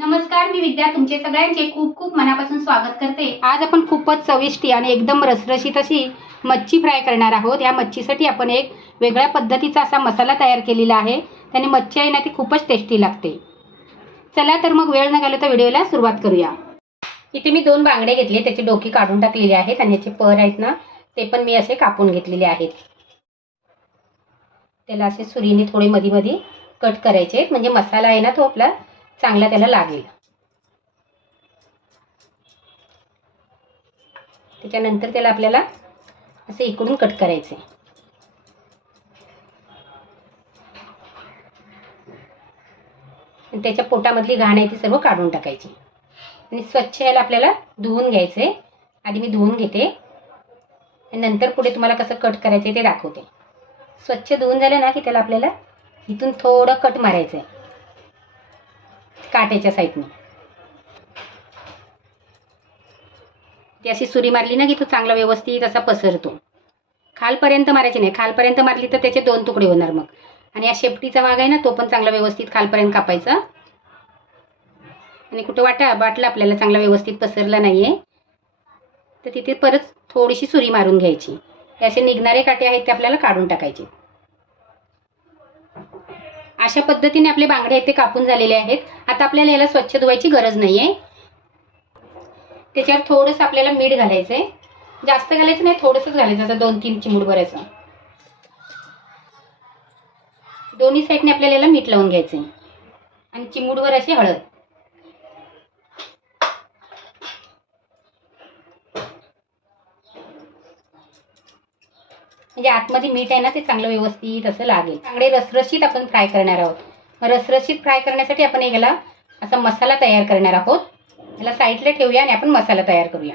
नमस्कार मी विद्या. तुमचे सगळ्यांचे खूप खूप मनापासून स्वागत करते. आज आपण खूपच चविष्टी आणि एकदम रसरशीत अशी मच्छी फ्राय करणार आहोत. या मच्छीसाठी आपण एक वेगळ्या पद्धतीचा असा मसाला तयार केलेला आहे. त्याने मच्छी आहे ना ती खूपच टेस्टी लागते. चला तर मग वेळ न घालवता व्हिडिओला सुरुवात करूया. इथे मी दोन बांगडे घेतले त्याची डोकी काढून टाकलेली आहेत आणि याचे पर आहेत ना ते पण मी असे कापून घेतलेले आहेत. त्याला असे सुरीने थोडे मधी मधी कट करायचे. आहेत म्हणजे मसाला आहे ना तो आपला चांगला त्याला लागेल. त्याच्यानंतर त्याला आपल्याला असे इकडून कट करायचे त्याच्या पोटामधली घाण आहे ती सर्व काढून टाकायची. आणि स्वच्छ याला आपल्याला धुवून घ्यायचे आधी मी धुवून घेते. आणि नंतर पुढे तुम्हाला कसं कट करायचं ते दाखवते. स्वच्छ धुवून झालं ना की त्याला आपल्याला इथून थोडं कट मारायचं आहे काट्याच्या साईडने. ती अशी सुरी मारली ना की तो चांगला व्यवस्थित असा पसरतो. खालपर्यंत मारायची नाही. खालपर्यंत मारली तर त्याचे दोन तुकडे होणार मग. आणि या शेपटीचा भाग आहे ना तो पण चांगला व्यवस्थित खालपर्यंत कापायचा. आणि कुठं वाटा वाटलं आपल्याला चांगला व्यवस्थित पसरला नाहीये. तर तिथे परत थोडीशी सुरी मारून घ्यायची. हे असे निघणारे काटे आहेत ते आपल्याला काढून टाकायचे. अशा पद्धतीने आपले बांगडे आहेत ते कापून झालेले आहेत. आता आपल्याला याला स्वच्छ धुवायची गरज नाहीये. त्याच्यावर थोडंसं आपल्याला मीठ घालायचंय. जास्त घालायचं नाही थोडंसंच घालायचं. असं दोन तीन चिमूड भरायचं. दोन्ही साईडने आपल्याला याला मीठ लावून घ्यायचंय. आणि चिमूडवर अशी हळद. म्हणजे आतमध्ये मीठ आहे ना ते चांगलं व्यवस्थित असं लागेल. चांगले रसरशीत आपण फ्राय करणार आहोत. रसरशीत फ्राय करण्यासाठी आपण याला असा मसाला तयार करणार आहोत. याला साईडला ठेवूया आणि आपण मसाला तयार करूया.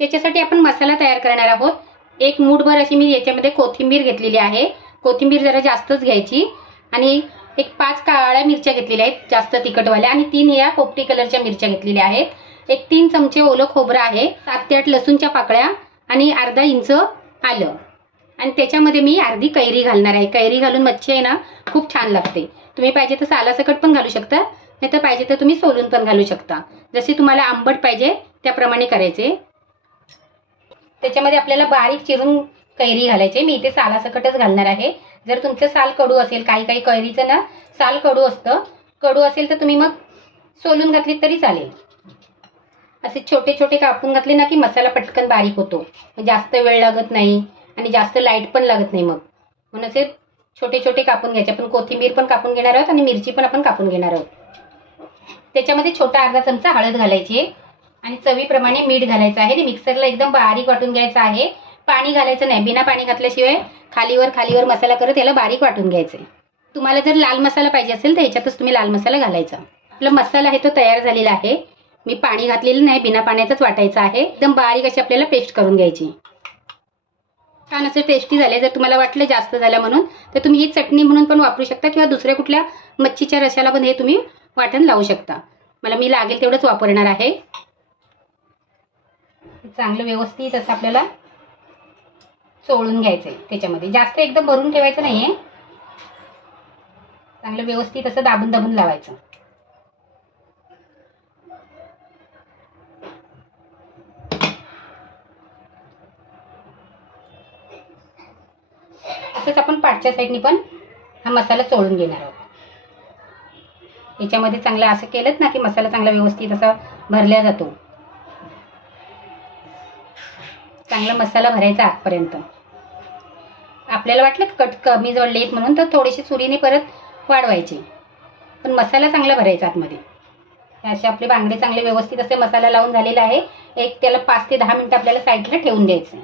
त्याच्यासाठी आपण मसाला तयार करणार आहोत. एक मूठभर अशी मी याच्यामध्ये कोथिंबीर घेतलेली आहे. कोथिंबीर जरा जास्तच घ्यायची. आणि एक पाच काळ्या मिरच्या घेतलेल्या आहेत जास्त तिखटवाल्या. आणि तीन या पोपटी कलरच्या मिरच्या घेतलेल्या आहेत. एक तीन चमचे ओलं खोबरं आहे. सात ते आठ लसूणच्या पाकळ्या आणि अर्धा इंच आलं. आणि त्याच्यामध्ये मी अर्धी कैरी घालणार आहे. कैरी घालून मच्छी आहे ना खूप छान लागते. तुम्ही पाहिजे तर सालासकट पण घालू शकता नाही तर पाहिजे तर तुम्ही सोलून पण घालू शकता. जसे तुम्हाला आंबट पाहिजे त्याप्रमाणे करायचे. त्याच्यामध्ये आपल्याला बारीक चिरून कैरी घालायचे. मी इथे सालासकटच घालणार आहे. जर तुमचं साल कडू असेल काही काही कैरीचं ना साल कडू असतं. कडू असेल तर तुम्ही मग सोलून घातलीत तरी चालेल. असे छोटे छोटे कापून घातले ना की मसाला पटकन बारीक होतो. जास्त वेळ लागत नाही. आणि जास्त लाइट पण लागत नाही मग. म्हणून असे छोटे छोटे कापून घ्यायचे. आपण कोथिंबीर पण कापून घेणार आहोत आणि मिरची पण आपण कापून घेणार आहोत. त्याच्यामध्ये छोटा अर्धा चमचा हळद घालायची आणि चवीप्रमाणे मीठ घालायचं आहे. ते मिक्सरला एकदम बारीक वाटून घ्यायचं आहे. पाणी घालायचं नाही. बिना पाणी घातल्याशिवाय खालीवर खालीवर मसाला करत याला बारीक वाटून घ्यायचं आहे तुम्हाला जर लाल मसाला पाहिजे असेल तर ह्याच्यातच तुम्ही लाल मसाला घालायचा. आपला मसाला आहे तो तयार झालेला आहे. मी पाणी घातलेलं नाही. बिना पाण्याचंच वाटायचं आहे. एकदम बारीक अशी आपल्याला पेस्ट करून घ्यायची. छान असं टेस्टी झाले जर तुम्हाला वाटलं जास्त झालं म्हणून तर तुम्ही ही चटणी म्हणून पण वापरू शकता किंवा दुसऱ्या कुठल्या मच्छीच्या रशाला पण हे तुम्ही वाटण लावू शकता. मला मी लागेल तेवढंच वापरणार आहे. चांगलं व्यवस्थित असं आपल्याला चोळून घ्यायचं आहे त्याच्यामध्ये. जास्त एकदम भरून ठेवायचं नाही आहे चांगलं व्यवस्थित असं दाबून दाबून लावायचं. असंच आपण पाठच्या साईडने पण हा मसाला चोळून घेणार आहोत. याच्यामध्ये चांगलं असं केलंच ना की मसाला चांगला व्यवस्थित असा भरला जातो. चांगला मसाला भरायचा आतपर्यंत आपल्याला वाटलं कट कमी जळलेत म्हणून तर थोडीशी चुरीने परत वाढवायची. पण मसाला चांगला भरायचा आतमध्ये. असे आपले बांगडे चांगले व्यवस्थित असे मसाला लावून झालेला आहे. एक त्याला पाच ते दहा मिनिटं आपल्याला साईडला ठेवून द्यायचं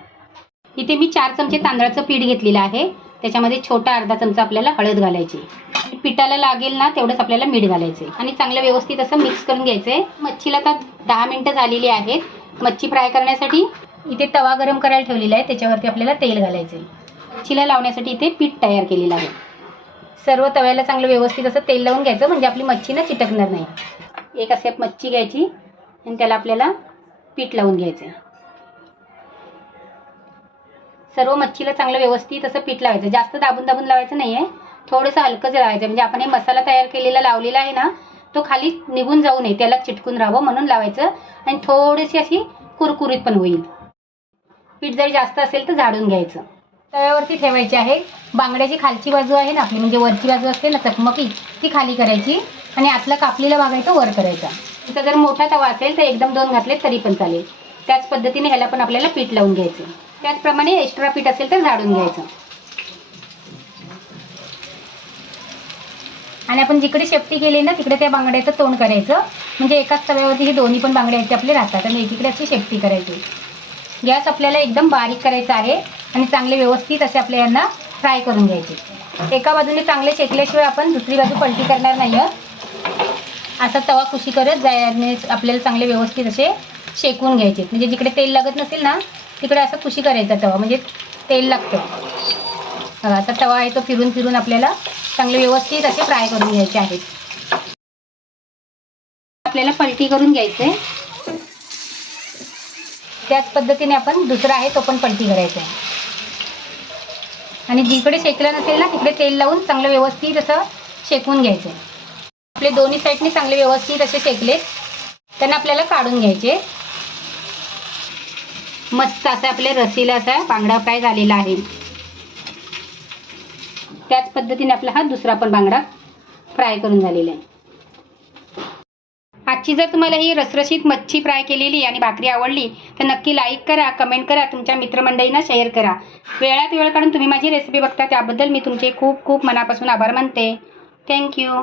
इथे मी चार चमचे तांदळाचं पीठ घेतलेलं आहे. त्याच्यामध्ये छोटा अर्धा चमचा आपल्याला हळद घालायची. पिठाला लागेल ना तेवढंच आपल्याला मीठ घालायचे आणि चांगलं व्यवस्थित असं मिक्स करून घ्यायचंय. मच्छीला आता दहा मिनिटं झालेली आहेत. मच्छी फ्राय करण्यासाठी इथे तवा गरम करायला ठेवलेला आहे. त्याच्यावरती आपल्याला तेल घालायचं आहे मच्छीला लावण्यासाठी इथे पीठ तयार केलेलं आहे. सर्व तव्याला चांगलं व्यवस्थित असं तेल लावून घ्यायचं. म्हणजे आपली मच्छी ना चिटकणार नाही. एक असे मच्छी घ्यायची आणि त्याला आपल्याला पीठ लावून घ्यायचं आहे सर्व मच्छीला चांगलं व्यवस्थित असं पीठ लावायचं. जास्त दाबून दाबून लावायचं नाही आहे थोडंसं हलकंच लावायचं म्हणजे आपण हे मसाला तयार केलेला लावलेला आहे ना तो खाली निघून जाऊ नये. त्याला चिटकून राहावं म्हणून लावायचं. आणि थोडीशी अशी कुरकुरीत पण होईल. पीठ जर जास्त असेल तर झाडून घ्यायचं. तव्यावरती ठेवायची आहे. बांगड्याची खालची बाजू आहे ना आपली म्हणजे वरची बाजू असते ना चकमकी ती खाली करायची. आणि आतला कापलेला भाग आहे तो वर करायचा. तिथं जर मोठा तवा असेल तर एकदम दोन घातले तरी पण चालेल. त्याच पद्धतीने ह्याला पण आपल्याला पीठ लावून घ्यायचं. त्याचप्रमाणे एक्स्ट्रा पीठ असेल तर झाडून घ्यायचं. आणि आपण जिकडे शेपटी केली ना तिकडे त्या बांगड्याचं तोंड करायचं. म्हणजे एकाच तव्यावरती हे दोन्ही पण बांगडे आहेत ते आपले राहतात. आणि एकीकडे अशी शेपटी करायची. गॅस आपल्याला एकदम बारीक करायचा आहे. आणि चांगले व्यवस्थित असे आपल्या यांना फ्राय करून घ्यायचे. एका बाजूने चांगले शेकल्याशिवाय आपण दुसरी बाजू पलटी करणार नाही आहोत. असा तवा कुशी करत जाय म्हणजे आपल्याला चांगले व्यवस्थित असे शेकवून घ्यायचे. म्हणजे जिकडे तेल लागत नसेल ना तिकडे असं कुशी करायचा तवा म्हणजे तेल लागतं. बघा, आता तवा आहे तो फिरून फिरून आपल्याला चांगले व्यवस्थित असे फ्राय करून घ्यायचे आहेत. आपल्याला पलटी करून घ्यायचे त्याच पद्धतीने आपण दुसरा आहे तो पण पलटी करायचा आहे आणि जिकडे शेकलं नसेल ना तिकडे तेल लावून चांगलं व्यवस्थित असं शेकून घ्यायचं आपले दोन्ही साईडने चांगले व्यवस्थित असे शेकले त्यांना आपल्याला काढून घ्यायचे. मस्त असं आपले रसीला असा बांगडा फ्राय झालेला आहे. त्याच पद्धतीने आपला हा दुसरा पण बांगडा फ्राय करून झालेला आहे. आजची जर तुम्हाला ही रसरशीत मच्छी फ्राय केलेली आणि भाकरी आवडली तर नक्की लाईक करा कमेंट करा तुमच्या मित्रमंडळींना शेअर करा. वेळात वेळ काढून तुम्ही माझी रेसिपी बघता त्याबद्दल मी तुमचे खूप खूप मनापासून आभार मानते. थँक्यू